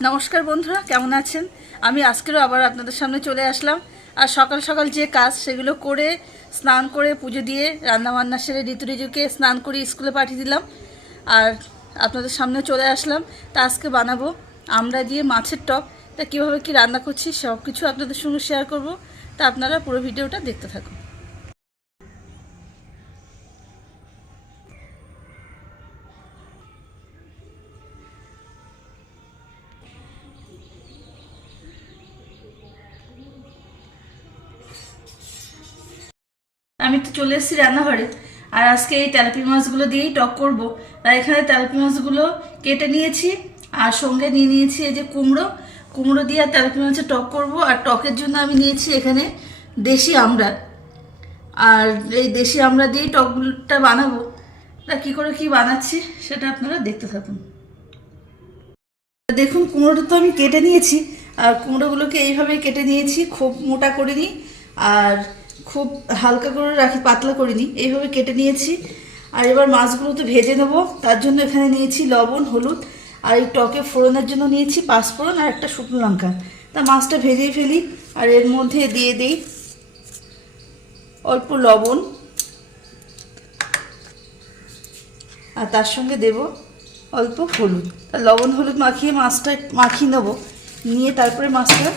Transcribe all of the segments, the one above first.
নমস্কার বন্ধুরা, কেমন আছেন? আমি আজকেরও আবার আপনাদের সামনে চলে আসলাম। আর সকাল সকাল যে কাজ সেগুলো করে স্নান করে পুজো দিয়ে রান্নাবান্না সেরে ঋতুকে স্নান করে স্কুলে পাঠিয়ে দিলাম। আর আপনাদের সামনে চলে আসলাম। তা আজকে বানাবো আমড়া দিয়ে মাছের টক। তা কীভাবে কী রান্না করছি সব কিছু আপনাদের সঙ্গে শেয়ার করব। তা আপনারা পুরো ভিডিওটা দেখতে থাকুন। আমি তো চলে এসেছি রান্নাঘরে। আর আজকে এই তেলাপিয়া মাছগুলো দিয়েই টক করব। তাই এখানে তেলাপিয়া মাছগুলো কেটে নিয়েছি আর সঙ্গে নিয়ে নিয়েছি এই যে কুমড়ো দিয়ে আর তেলাপিয়া মাছের টক করব। আর টকের জন্য আমি নিয়েছি এখানে দেশি আমড়া। আর এই দেশি আমড়া দিয়েই টকটা বানাবো। তা কী করে কী বানাচ্ছি সেটা আপনারা দেখতে থাকুন। দেখুন, কুমড়োটা তো আমি কেটে নিয়েছি। আর কুমড়োগুলোকে এইভাবে কেটে নিয়েছি, খুব মোটা করিনি আর খুব হালকা করে রাখি, পাতলা করিনি, এইভাবে কেটে নিয়েছি। আর এবার মাছগুলো তো ভেজে নেব। তার জন্য এখানে নিয়েছি লবণ, হলুদ আর এই টকে ফোড়নের জন্য নিয়েছি পাঁচফোড়ন আর একটা শুকনো লঙ্কা। তা মাছটা ভেজেই ফেলি। আর এর মধ্যে দিয়ে দিই অল্প লবণ আর তার সঙ্গে দেব অল্প হলুদ। তা লবণ হলুদ মাখিয়ে মাছটা মাখিয়ে নেবো, নিয়ে তারপরে মাছটা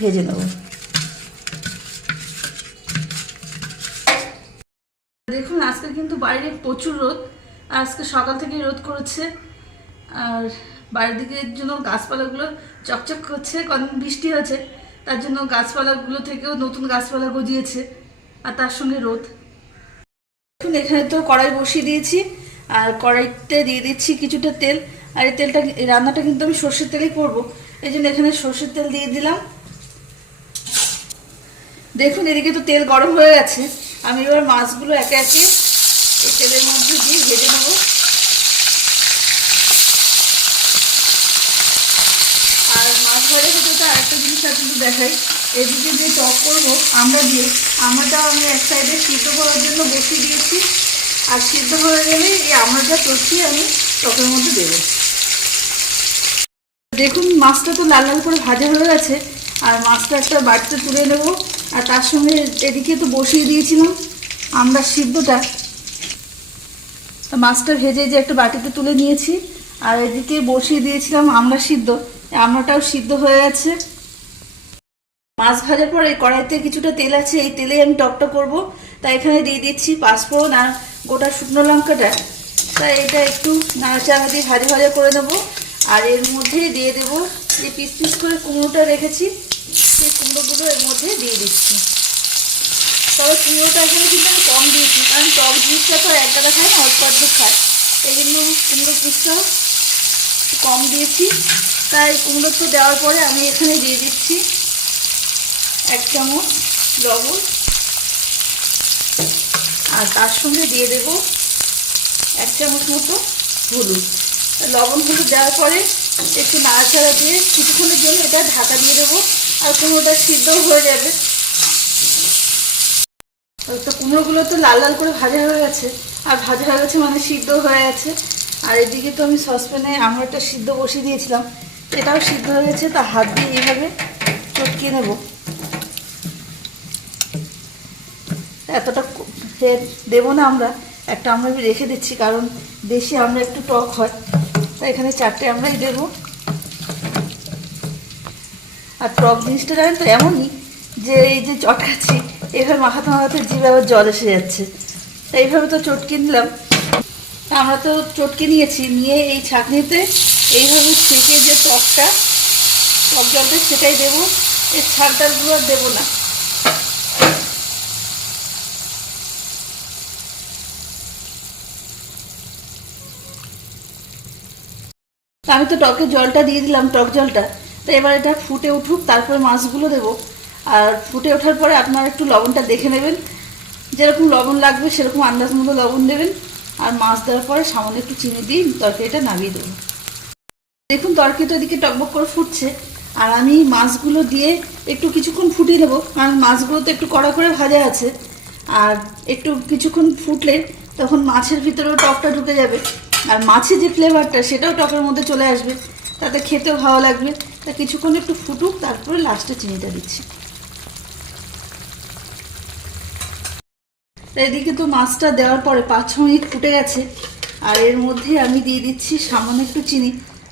ভেজে নেব। দেখুন, আজকে কিন্তু বাইরে প্রচুর রোদ। আজকে সকাল থেকেই রোদ করেছে। আর বাইরের দিকের জন্য গাছপালাগুলো চকচক করছে, কারণ বৃষ্টি হয়েছে। তার জন্য গাছপালাগুলো থেকেও নতুন গাছপালা গজিয়েছে। আর তার সঙ্গে রোদ। দেখুন, এখানে তো কড়াই বসিয়ে দিয়েছি। আর কড়াইতে দিয়ে দিচ্ছি কিছুটা তেল। আর এই তেলটা, এই রান্নাটা কিন্তু আমি সর্ষের তেলেই করবো। এই জন্য এখানে সর্ষের তেল দিয়ে দিলাম। দেখুন, এদিকে তো তেল গরম হয়ে গেছে। আমি এবার মাছগুলো একে একে এই তেলের মধ্যে দিয়ে ভেজে নেব। আর মাছ ভাজা ক্ষেত্রে আরেকটা জিনিস কিন্তু দেখাই। এদিকে যে টক করবো আমড়া দিয়ে, আমড়াটাও আমি এক সাইডে সিদ্ধ করার জন্য বসিয়ে দিয়েছি। আর সিদ্ধ হয়ে গেলে এই আমড়াটা কষিয়ে আমি টকের মধ্যে দেবো। দেখুন, মাছটা তো লাল লাল করে ভাজা হয়ে গেছে। আর মাছটা একটা বাড়িতে তুলে নেব। আর তার সঙ্গে এদিকে তো বসিয়ে দিয়েছিলাম আমড়ার সিদ্ধটা। মাছটা ভেজে যে একটা বাটিতে তুলে নিয়েছি। আর এদিকে বসিয়ে দিয়েছিলাম আমড়া সিদ্ধ। আমড়াটাও সিদ্ধ হয়ে গেছে। মাছ ভাজার পরে কড়াইতে কিছুটা তেল আছে, এই তেলেই আমি টকটা করব। তাই এখানে দিয়ে দিচ্ছি পাঁচফোড়ন আর গোটা শুকনো লঙ্কাটা। তাই এটা একটু নাড়াচাড়া দিয়ে ভাজা ভাজা করে নেব। আর এর মধ্যে দিয়ে দেবো যে পিস পিস করে কুমড়োটা রেখেছি, সেই কুমড়োগুলো এর মধ্যে দিয়ে দিচ্ছি। তবে কুমড়োটা এখানে কিন্তু আমি কম দিয়েছি, কারণ টক জিনিসটা তো এক গাদা খায় না, অল্প অল্প খায়। এই জন্য কুমড়ো পিসটাও কম দিয়েছি। তাই কুমড়ো তো দেওয়ার পরে আমি এখানে দিয়ে দিচ্ছি 1 চামচ লবণ। আর তার সঙ্গে দিয়ে দেব 1 চামচ মতো হলুদ। লবণ হলুদ দেওয়ার পরে একটু নাড়াচাড়া দিয়ে কিছুক্ষণের জন্য এটা ঢাকা দিয়ে দেবো। আর কুমড়োটা সিদ্ধও হয়ে যাবে। তো কুমড়োগুলো তো লাল লাল করে ভাজা হয়ে গেছে। আর ভাজা হয়ে গেছে মানে সিদ্ধ হয়ে গেছে। আর এদিকে তো আমি সসপ্যানে আমড়াটা সিদ্ধ বসিয়ে দিয়েছিলাম, এটাও সিদ্ধ হয়ে গেছে। তা হাত দিয়ে এইভাবে চটকিয়ে নেব। এতটা দেবো না, আমরা একটা আমড়া আমি রেখে দিচ্ছি, কারণ দেশি আমড়া একটু টক হয়। তাই এখানে 4টে আমড়াই দেবো। আর টক জিনিসটা জানেন তো এমনই যে এই যে চটকাচ্ছি, এইভাবে মাখাতে মাখাতে জিভে আবার জল এসে যাচ্ছে। তাই এইভাবে তো চটকে নিলাম। আমরা তো চটকে নিয়েছি, নিয়ে এই ছাঁকনিতে এইভাবে ছেঁকে যে টক জলটা সেটাই দেবো। এই ছাক ডালগুলো আর দেবো না। আমি তো টকের জলটা দিয়ে দিলাম, টক জলটা। তো এবার এটা ফুটে উঠুক, তারপরে মাছগুলো দেবো। আর ফুটে ওঠার পরে আপনারা একটু লবণটা দেখে নেবেন, যেরকম লবণ লাগবে সেরকম আন্দাজ মতো লবণ দেবেন। আর মাছ দেওয়ার পরে সামান্য একটু চিনি দিয়ে তরকারিটা নামিয়ে দেবো। দেখুন, তরকারিটা এদিকে টকবক করে ফুটছে। আর আমি মাছগুলো দিয়ে একটু কিছুক্ষণ ফুটিয়ে নেবো, কারণ মাছগুলো তো একটু কড়া করে ভাজা আছে। আর একটু কিছুক্ষণ ফুটলে তখন মাছের ভিতরেও টকটা ঢুকে যাবে। আর মাছের যে ফ্লেভারটা সেটাও টকের মধ্যে চলে আসবে। তাতে খেতেও ভালো লাগবে। তা কিছুক্ষণ একটু ফুটুক, তারপরে লাস্টে চিনিটা দিচ্ছি। এদিকে তো মাছটা দেওয়ার পরে 5-6 মিনিট ফুটে গেছে, আর এর মধ্যে আমি দিয়ে দিচ্ছি সামান্য একটু চিনি।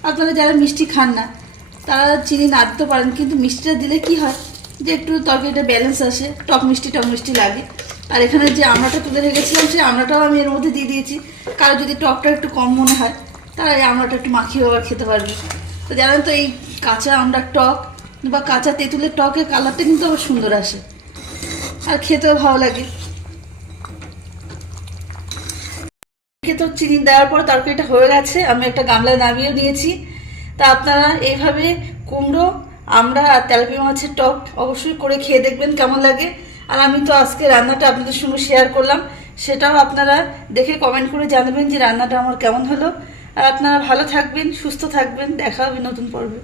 আপনারা যারা মিষ্টি খান না তারা চিনি না দিতে পারেন, কিন্তু মিষ্টিটা দিলে কি হয় যে একটু তরকারিটা ব্যালেন্স আসে, টক মিষ্টি লাগে। আর এখানে যে আমড়াটা তুলে রেখেছিলাম সেই আমড়াটাও আমি এর মধ্যে দিয়ে দিয়েছি। কারো যদি টকটা একটু কম মনে হয় তারা এই আমড়াটা একটু মাখিয়ে আবার খেতে পারবে। তো জানেন তো এই কাঁচা আমড়ার টক বা কাঁচা তেঁতুলের টকের কালারটা কিন্তু আবার সুন্দর আসে, আর খেতেও ভালো লাগে। তো চিনি দেওয়ার পর তরকারিটা হয়ে গেছে, আমি একটা গামলায় নামিয়ে নিয়েছি। তা আপনারা এইভাবে কুমড়ো, আমড়া আর তেলাপিয়া মাছের টক অবশ্যই করে খেয়ে দেখবেন কেমন লাগে। আর আমি তো আজকে রান্নাটা আপনাদের সঙ্গে শেয়ার করলাম, সেটাও আপনারা দেখে কমেন্ট করে জানাবেন যে রান্নাটা আমার কেমন হলো। আর আপনারা ভালো থাকবেন, সুস্থ থাকবেন, দেখা হবে নতুন পর্বে।